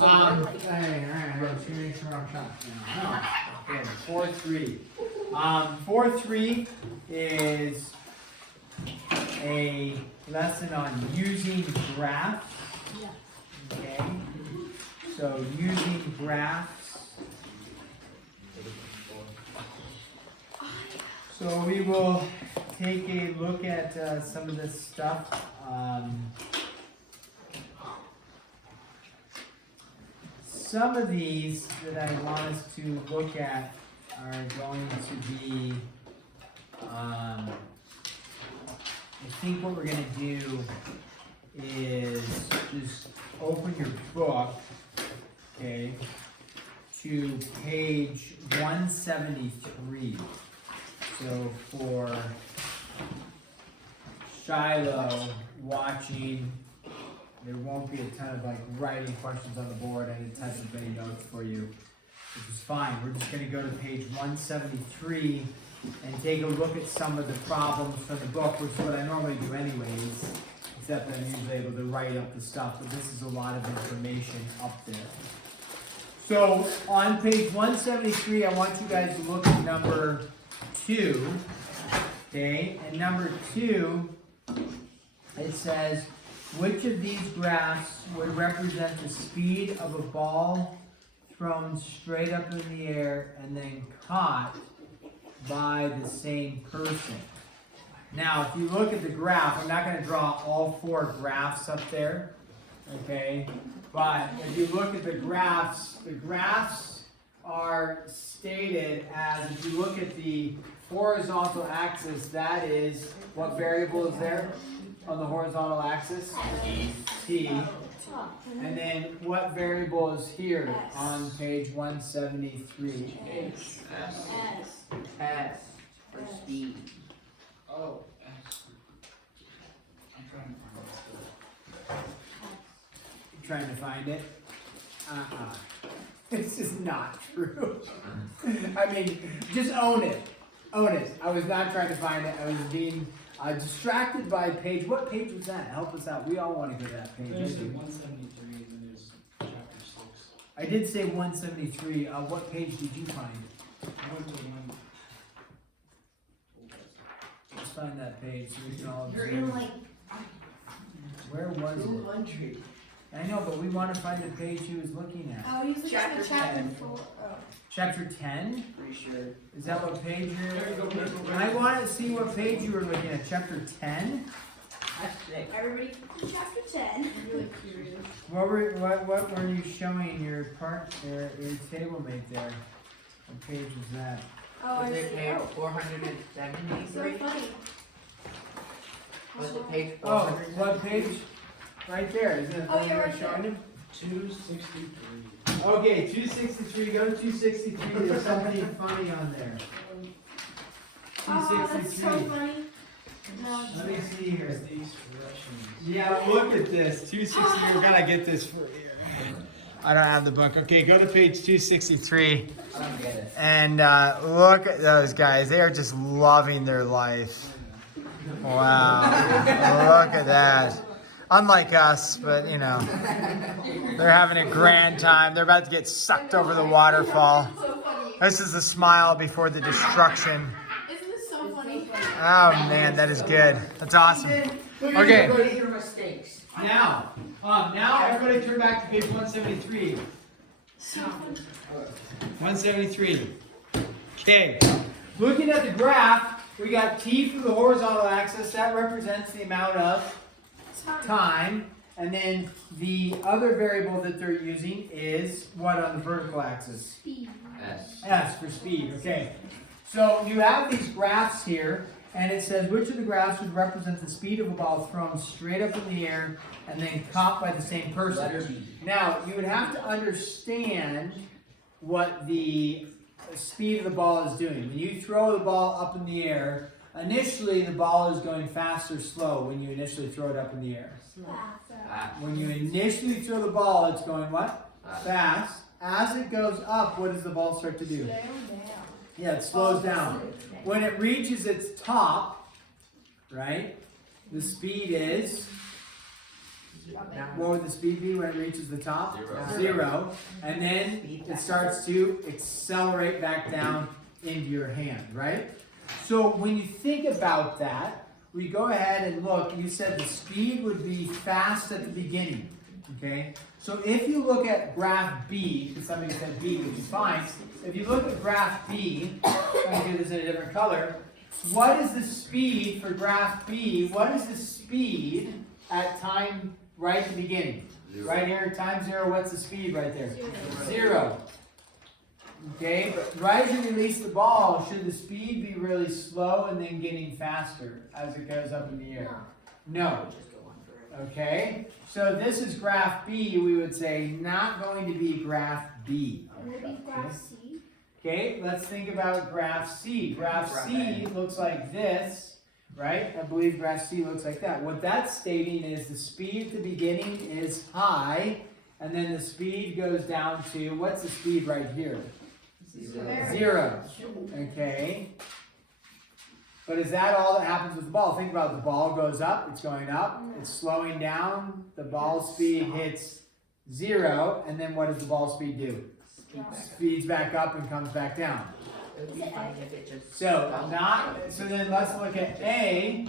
All right. She makes the wrong shot. No. Okay, 4-3. 4-3 is a lesson on using graphs. Okay. So using graphs. So we will take a look at some of this stuff. Some of these that I want us to look at are going to be, I think what we're going to do is just open your book, okay, to page 173. So for Shiloh watching, there won't be a ton of like writing questions on the board. I didn't type up any notes for you, which is fine. We're just going to go to page 173 and take a look at some of the problems from the book, which is what I normally do anyways, except I'm usually able to write up the stuff, but this is a lot of information up there. So on page 173, I want you guys to look at number 2, okay, and number 2, it says, which of these graphs would represent the speed of a ball thrown straight up in the air and then caught by the same person? Now, if you look at the graph, I'm not going to draw all 4 graphs up there, okay? But if you look at the graphs are stated as, if you look at the horizontal axis, that is, what variable is there on the horizontal axis? T. And then what variable is here on page 173? S for speed. Oh. You're trying to find it? This is not true. I mean, just own it. Own it. I was not trying to find it. I was being distracted by page. What page was that? Help us out. We all want to go to that page. There's 173 and then there's chapter 6. I did say 173. What page did you find? I went to one. Let's find that page so we can all You're observe. in like Where was it? 200. I know, but we want to find the page he was looking at. Oh, he's looking Chapter at chapter 10. 4. Oh. Chapter 10? Pretty sure. Is that what page There you go, you're... Michael. I want to see what page you were looking at. Chapter 10? That's 6. Everybody to chapter 10. I'm really curious. What were you showing your table mate there? What page was that? Oh, I Was it see. page Oh, 473? so funny. Was it page Oh, 473? what page? Right there. Isn't it the Oh, one yeah, you were right showing him? 263. Okay, 263. Go to 263. There's something funny on there. Oh, that's so 263. funny. No, Let me see here. It's these Russians. Yeah, look at this. 260. We're gonna get this for you. I don't have the book. Okay, go to page 263 I don't get it. and look at those guys. They are just loving their life. Wow. Look at that. Unlike us, but you know, they're having a grand time. They're about to get sucked over the waterfall. so funny. This is the smile before the destruction. Isn't this so funny? Oh man, that is good. That's awesome. Okay. Look at your mistakes. Now everybody turn back to page 173. So funny. 173. Okay. Looking at the graph, we got T for the horizontal axis. That represents the amount of time. And then the other variable that they're using is what on the vertical axis? Speed. S. S for speed. Okay. So you have these graphs here, and it says which of the graphs would represent the speed of a ball thrown straight up in the air and then caught by the same Letter person. B. Now, you would have to understand what the speed of the ball is doing. When you throw the ball up in the air, initially the ball is going fast or slow when you initially throw it up in the air. When you initially throw the ball, it's going what? Fast. As it goes up, what does the ball start to do? Slow down. Yeah, it slows down. When it reaches its top, right, the speed is What would the speed be when it reaches the top? Zero. 0. And then it starts to accelerate back down into your hand, right? So when you think about that, we go ahead and look. You said the speed would be fast at the beginning, okay? So if you look at graph B, because somebody said B, which is fine. If you look at graph B, I'm going to do this in a different color. What is the speed for graph B? What is the speed at time right at the beginning? Right here, time 0, what's the speed right there? 0. Okay, but right as you release the ball, should the speed be really slow and then getting faster as it goes up in the air? No. Just go on forever. Okay, so this is graph B, we would say not going to be graph B. Maybe graph C. Okay, let's think about graph C. Graph C looks like this, right? I believe graph C looks like that. What that's stating is the speed at the beginning is high, and then the speed goes down to, what's the speed right here? 0. Okay. But is that all that happens with the ball? Think about it. The ball goes up, it's going up, it's slowing down, the ball speed hits 0, and then what does the ball speed do? Speeds back up and comes back down. It would be fine if it just. So then let's look at A.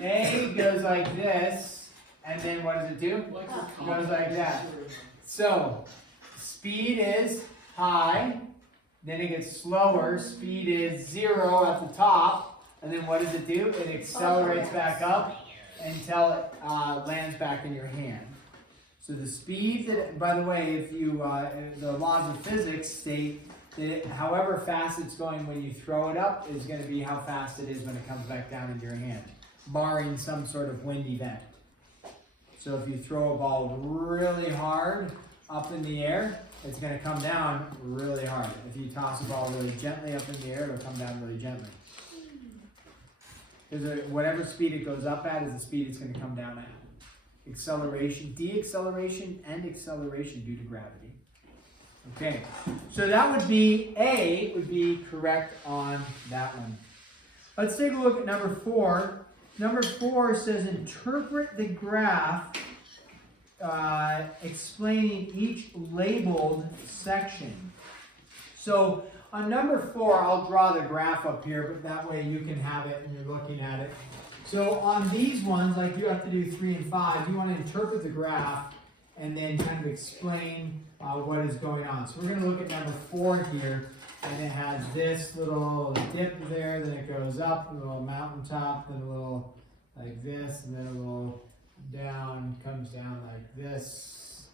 A goes like this, and then what does it do? It goes like that. So speed is high, then it gets slower, speed is 0 at the top, and then what does it do? It accelerates back up until it lands back in your hand. So the speed that, by the way, if you, the laws of physics state that however fast it's going when you throw it up is going to be how fast it is when it comes back down into your hand, barring some sort of wind event. So if you throw a ball really hard up in the air, it's going to come down really hard. If you toss a ball really gently up in the air, it'll come down really gently. Because whatever speed it goes up at is the speed it's going to come down at. Acceleration, deacceleration, and acceleration due to gravity. Okay, so that would be A would be correct on that one. Let's take a look at number 4. Number 4 says interpret the graph explaining each labeled section. So on number 4, I'll draw the graph up here, but that way you can have it and you're looking at it. So on these ones, like you have to do 3 and 5, you want to interpret the graph and then kind of explain what is going on. So we're going to look at number 4 here, and it has this little dip there, then it goes up, a little mountaintop, then a little like this, and then a little down, comes down like this,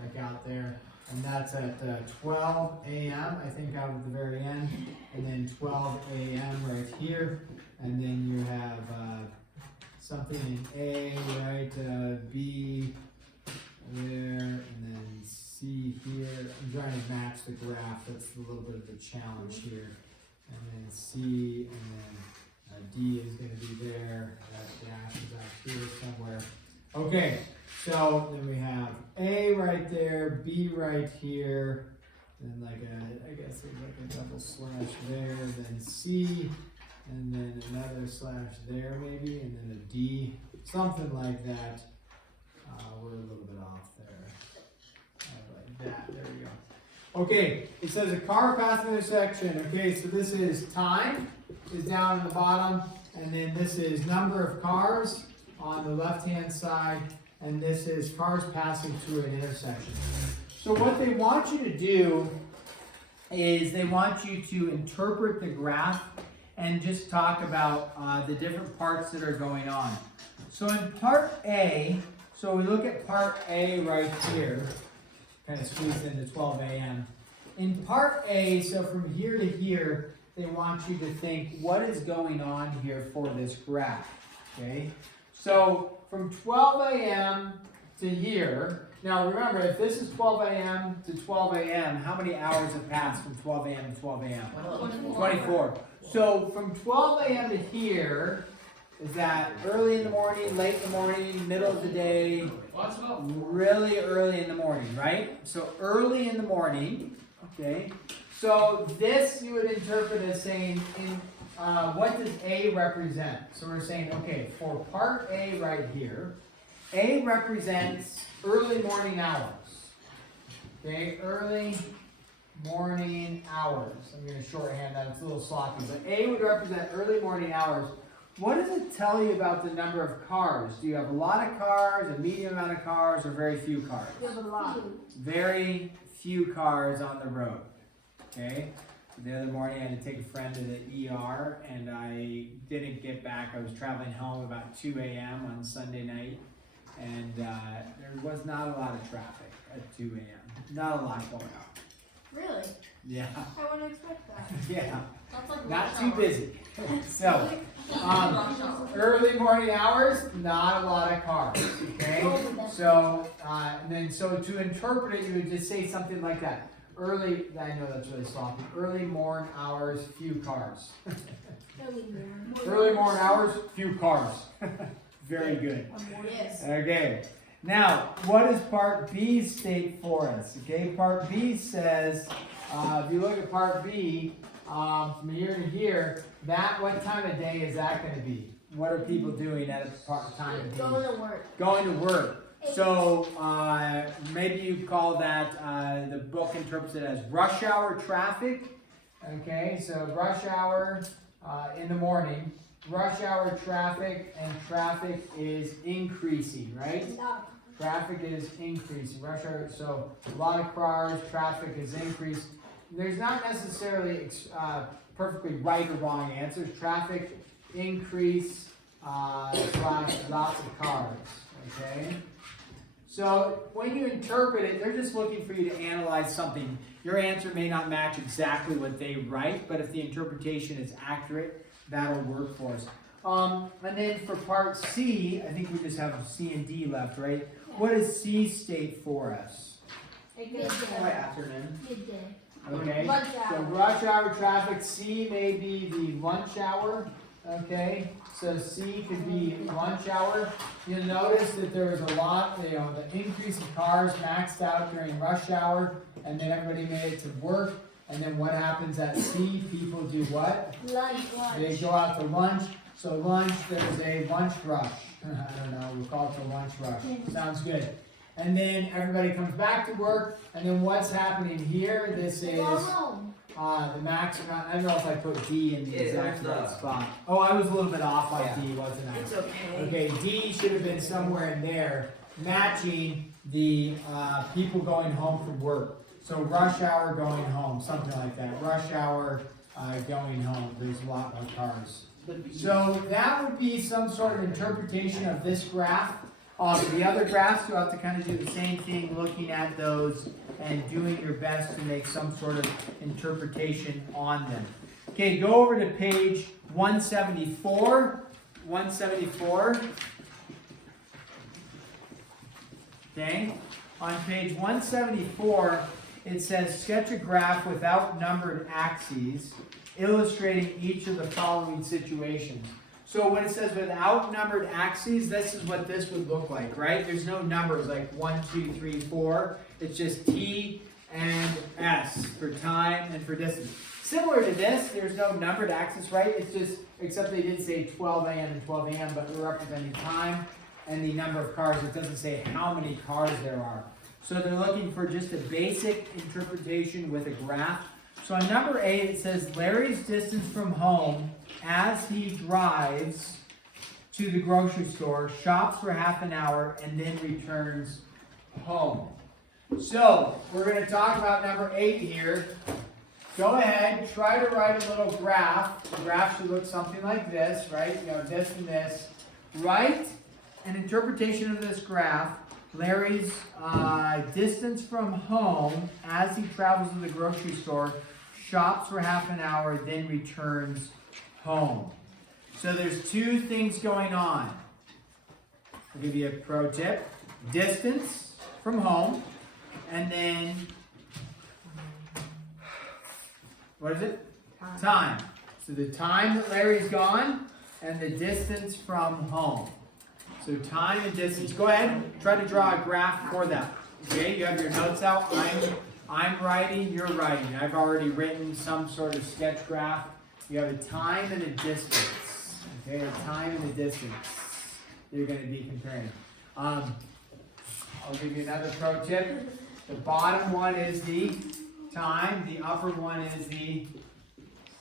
like out there. And that's at 12 a.m., I think out at the very end, and then 12 a.m. right here. And then you have something in A, right, B there, and then C here. I'm trying to match the graph, that's a little bit of a challenge here. And then C, and then D is going to be there, that dash is out here somewhere. Okay, so then we have A right there, B right here, then like I guess there's like a double slash there, then C, and then another slash there maybe, and then a D, something like that. We're a little bit off there, like that, there we go. Okay, it says a car passing the intersection. Okay, so this is time, is down in the bottom, and then this is number of cars on the left-hand side, and this is cars passing through an intersection. So what they want you to do is they want you to interpret the graph and just talk about the different parts that are going on. So in part A, so we look at part A right here, kind of squeezed into 12 a.m. In part A, so from here to here, they want you to think what is going on here for this graph, okay? So from 12 a.m. to here, now remember, if this is 12 a.m. to 12 a.m., how many hours have passed from 12 a.m. to 12 a.m.? 24. So from 12 a.m. to here, is that early in the morning, late in the morning, middle of the day, really early in the morning, right? So early in the morning, okay? So this you would interpret as saying, what does A represent? So we're saying, okay, for part A right here, A represents early morning hours. Okay, early morning hours. I'm going to shorthand that, it's a little sloppy, but A would represent early morning hours. What does it tell you about the number of cars? Do you have a lot of cars, a medium amount of cars, or very few cars? You have a lot. Very few cars on the road. Okay? The other morning I had to take a friend to the ER and I didn't get back. I was traveling home about 2 a.m. on Sunday night and there was not a lot of traffic at 2 a.m. Not a lot going on. Really? Yeah. I wouldn't expect that. Yeah. That's like Not rush too hour. busy. So, Rush hour. early morning hours, not a lot of cars. Okay? So, and then so to interpret it, you would just say something like that. Early, I know that's really sloppy. Early morning hours, few cars. Early morning hours, few cars. Very good. Yes. Okay. Now, what does part B state for us? Okay, part B says, if you look at part B, from here to here, what time of day is that going to be? What are people doing at a time of day? Going to work. Going to work. So maybe you call that, the book interprets it as rush hour traffic. Okay, so rush hour in the morning. Rush hour traffic, and traffic is increasing, right? Traffic is increasing. Rush hour, so a lot of cars, traffic is increased. There's not necessarily perfectly right or wrong answers. Traffic increase slash lots of cars. Okay. So when you interpret it, they're just looking for you to analyze something. Your answer may not match exactly what they write, but if the interpretation is accurate, that'll work for us. And then for part C, I think we just have C and D left, right? What does C state for us? Afternoon. Midday. Okay, Lunch so hour. rush hour traffic, C may be the lunch hour, okay? So C could be lunch hour. You'll notice that there was a lot, the increase of cars maxed out during rush hour, and then everybody made it to work. And then what happens at C? People do what? Lunch. They go out to lunch. So lunch, there's a lunch rush. I don't know, we'll call it the lunch rush. Sounds good. And then everybody comes back to work, and then what's happening here? This is home. the max amount. I don't know if I put D in the Yeah, exact there's right the- spot. Oh, I was a little bit off on Yeah. D, wasn't I? It's okay. Okay, D should have been somewhere in there, matching the people going home from work. So rush hour going home, something like that. Rush hour going home. There's a lot more cars. So that would be some sort of interpretation of this graph. The other graphs, you'll have to kind of do the same thing, looking at those and doing your best to make some sort of interpretation on them. Okay, go over to page 174. 174. Okay, on page 174, it says sketch a graph without numbered axes, illustrating each of the following situations. So when it says without numbered axes, this is what this would look like, right? There's no numbers like 1, 2, 3, 4. It's just T and S for time and for distance. Similar to this, there's no numbered axis, right? It's just, except they did say 12 a.m. and 12 a.m., but we're representing time and the number of cars. It doesn't say how many cars there are. So they're looking for just a basic interpretation with a graph. So on number 8, it says Larry's distance from home as he drives to the grocery store, shops for half an hour, and then returns home. So we're going to talk about number 8 here. Go ahead, try to write a little graph. The graph should look something like this, right? You know, this and this. Write an interpretation of this graph. Larry's distance from home as he travels to the grocery store, shops for half an hour, then returns home. So there's two things going on. I'll give you a pro tip. Distance from home, and then, what is it? Time. So the time that Larry's gone, and the distance from home. So time and distance. Go ahead, try to draw a graph for that. Okay, you have your notes out. I'm writing, you're writing. I've already written some sort of sketch graph. You have a time and a distance. Okay, a time and a distance you're going to be comparing. I'll give you another pro tip. The bottom one is the time, the upper one is the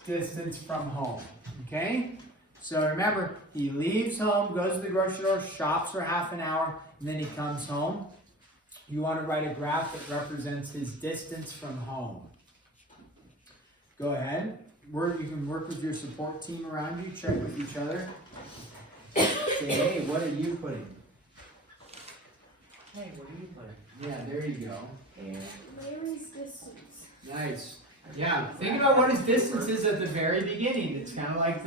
distance from home. Okay? So remember, he leaves home, goes to the grocery store, shops for half an hour, and then he comes home. You want to write a graph that represents his distance from home. Go ahead. You can work with your support team around you, check with each other. Say, hey, what are you putting? Hey, what are you putting? Yeah, there you go. Where is distance? Nice. Yeah, think about what his distance is at the very beginning. It's kind of like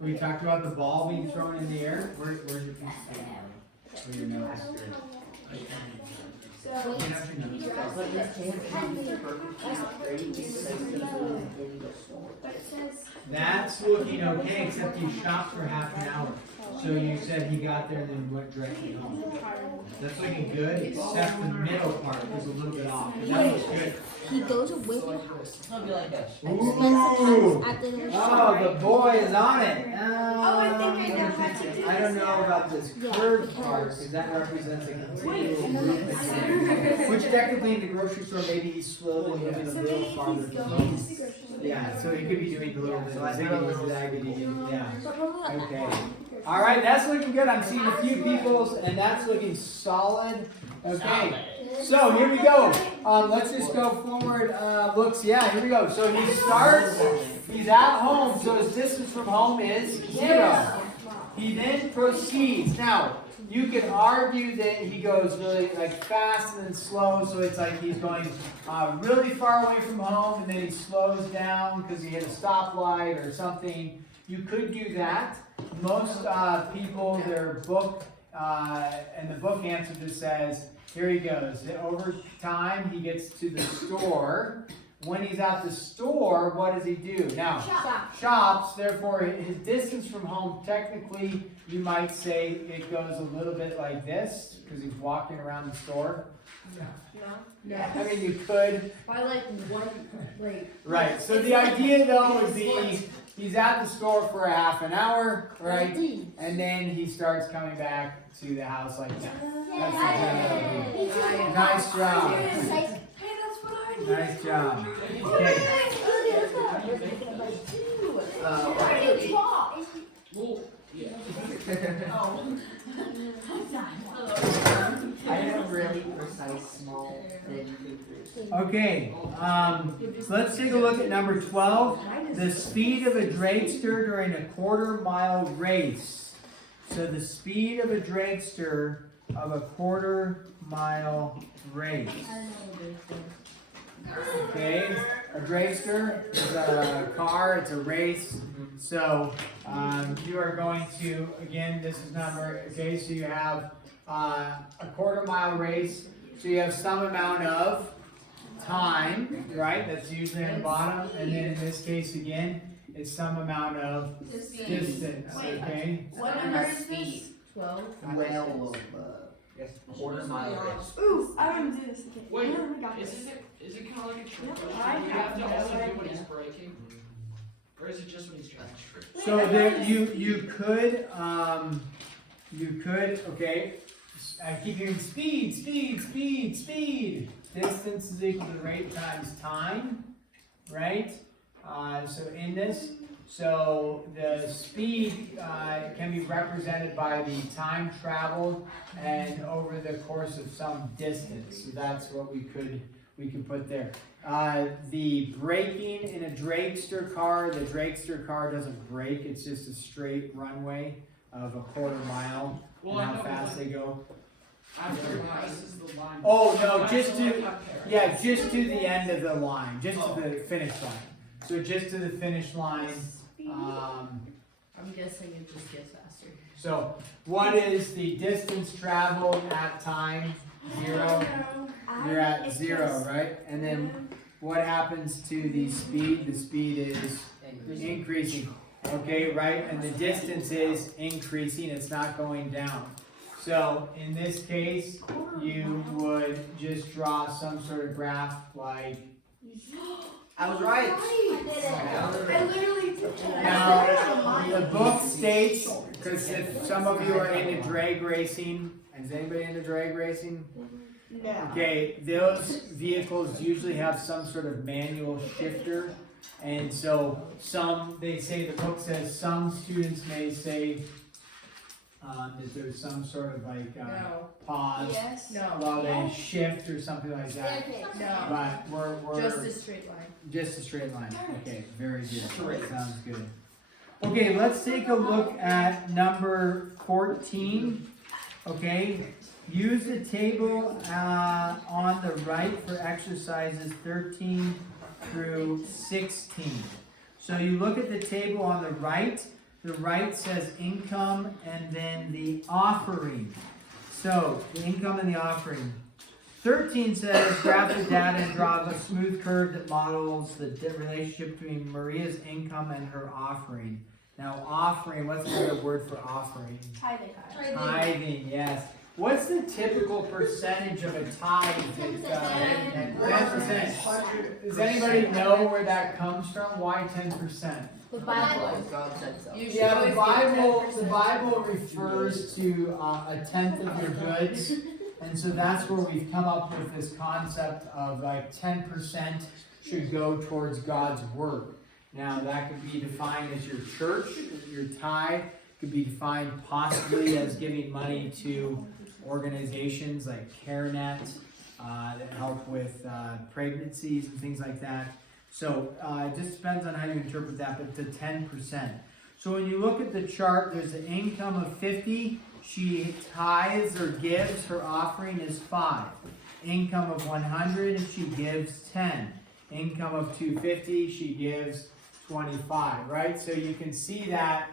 we talked about the ball being thrown in the air. Where's your piece? Where your nose is straight. So, But this can't be perfect. Ready? It says people in the store. but it says. That's looking okay, except you shopped for half an hour. So you said he got there and then went directly home. That's looking good, except the middle part was a little bit off. But that looks good. He goes away from the house. It'll be like this. Ooh! After the Oh, the boy is on it. I think I know how to do I don't know about this Yeah, curved because- part, because that represents a continual movement. Which technically in the grocery store, maybe he's slowly moving a So little maybe farther he's from going home. to the grocery store. Yeah, so he could be doing a little bit of ziggity, zaggity, yeah. But probably not that Okay. long. All right, that's looking good. I'm seeing a few people's, and that's looking solid. Okay, so here we go. Let's just go forward. Yeah, here we go. So he starts, he's at home, so his distance from home is 0. He then proceeds. Now, you could argue that he goes really like fast and then slow, so it's like he's going really far away from home, and then he slows down because he hit a stoplight or something. You could do that. Most people, their book, and the book answer just says, here he goes. Over time, he gets to the store. When he's at the store, what does he do? Now, shops, therefore, his distance from home, technically, you might say it goes a little bit like this, because he's walking around the store. No? I mean, you could. By like one, like. Right, so the idea, though, would be he's at the store for a half an hour, right? And then he starts coming back to the house like that. That's the idea. Nice job. Hey, that's what I did. Nice job. Okay. Why do you talk? I have really precise small thin fingers. Okay, so let's take a look at number 12. The speed of a dragster during a quarter-mile race. So the speed of a dragster of a quarter-mile race. Okay, a dragster is a car, it's a race. So you are going to, again, this is number, okay, so you have a quarter-mile race. So you have some amount of time, right? That's usually on the bottom. And then in this case, again, it's some amount of distance, okay? What number is this? 12. Well, quarter mile race. Ooh, I want to do this again. Wait, I got this. is it kind of like a trick question? I Do you have to have also no do when he's idea. braking? Or is it just when he's driving? So there, you could, okay, I keep hearing speed, speed, speed, speed. Distance is equal to rate times time, right? So in this, so the speed can be represented by the time traveled and over the course of some distance. So that's what we could put there. The braking in a dragster car, the dragster car doesn't brake, it's just a straight runway of a quarter mile, Well, and I how know, fast they go. After it passes the line. Oh, no, just to the end of the line, just to the finish line. So just to the finish line. I'm guessing it just gets faster. So what is the distance traveled at time 0? You're at 0, right? And then what happens to the speed? The speed is increasing. Okay, right? And the distance is increasing, it's not going down. So in this case, you would just draw some sort of graph like. I was right. I literally did that. Now, the book states, because if some of you are into drag racing Is anybody into drag racing? No. Okay, those vehicles usually have some sort of manual shifter. And so they say, the book says some students may say that there's some sort of like No, pause Yes. no, while they shift or something like that. no, But we're just a straight line. just a straight line. Okay, very good. Sounds good. Okay, let's take a look at number 14. Okay, use the table on the right for exercises 13 through 16. So you look at the table on the right says income and then the offering. So the income and the offering. 13 says graph the data and draw a smooth curve that models the relationship between Maria's income and her offering. Now offering, what's another word for offering? Tithing. Tithing, yes. What's the typical percentage of a tithe? 10%. Does anybody know where that comes from? Why 10%? The Bible. God said so. You should Yeah, always the give Bible refers to a tenth of your goods, and so that's where we've come up with this concept of like 10% should go towards God's work. Now that could be defined as your church, your tithe could be defined possibly as giving money to organizations like CareNet that help with pregnancies and things like that. So it just depends on how you interpret that, but the 10%. So when you look at the chart, there's an income of 50. She tithes or gives, her offering is 5. Income of 100, she gives 10. Income of 250, she gives 25, right? So you can see that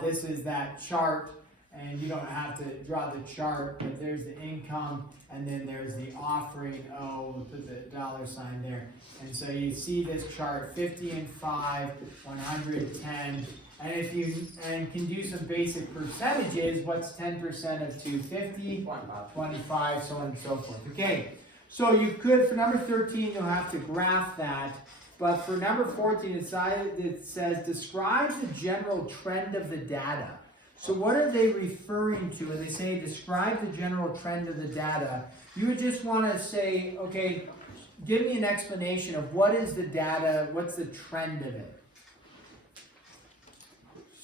this is that chart, and you don't have to draw the chart, but there's the income, and then there's the offering. Oh, we'll put the dollar sign there. And so you see this chart, 50 and 5, 110, and if you can do some basic percentages, what's 10% of 250? 25, so on and so forth. Okay, so you could, for number 13, you'll have to graph that. But for number 14, it says, describe the general trend of the data. So what are they referring to when they say describe the general trend of the data? You would just want to say, okay, give me an explanation of what is the data, what's the trend of it?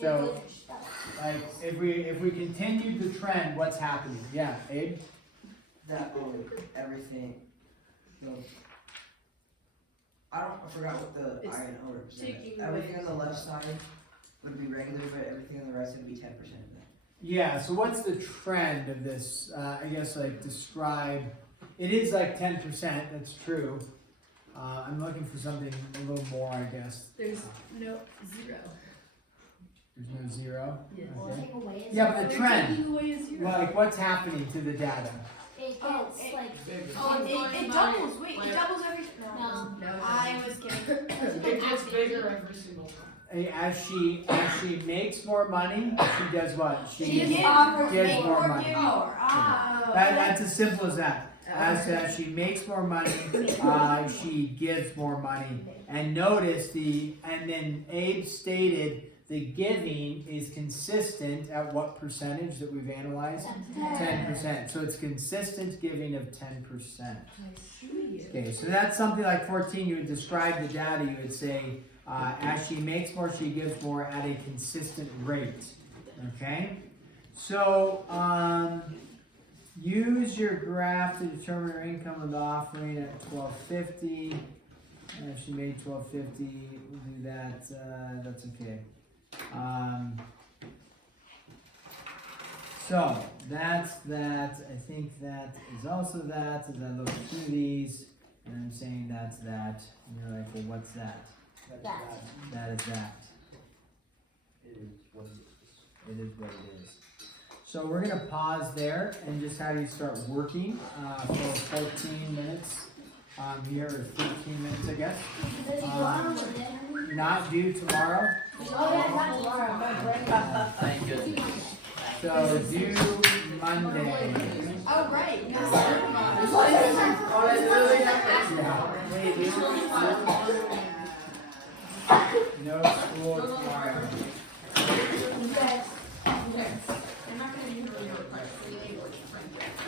So, like, if we continue the trend, what's happening? Yeah, Abe? That everything. I forgot what the It's I and O represented. taking Everything away- on the left side would be regular, but everything on the right side would be 10% of that. Yeah, so what's the trend of this? I guess like describe, it is like 10%, that's true. I'm looking for something a little more, I guess. There's no zero. There's no zero? Yes. Okay. Yeah, but the They're trend, taking away a zero. like what's happening to the data? It Oh, gets it- like It doubles. Wait, it doubles every. no. No. I was kidding. It gets bigger every single time. As she makes more money, she does what? She Gives gives more money. Give more. That's as simple as that. As she makes more money, she gives more money. And notice and then Abe stated the giving is consistent at what percentage that we've analyzed? 10%. So it's consistent giving of 10%. Okay, so that's something like 14. You would describe the data, you would say, as she makes more, she gives more at a consistent rate. Okay? So, use your graph to determine her income and the offering at $12.50. And if she made $12.50, we'll do that. That's okay. So that's that. I think that is also that. As I look through these, and I'm saying that's that. And you're like, well, what's that? That is that. It is what it is. So we're gonna pause there and just have you start working for 14 minutes here, or 15 minutes, I guess. Not due tomorrow. Thank goodness. So due Monday. Oh, right. No school tomorrow.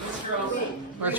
This girl's. Wait. That's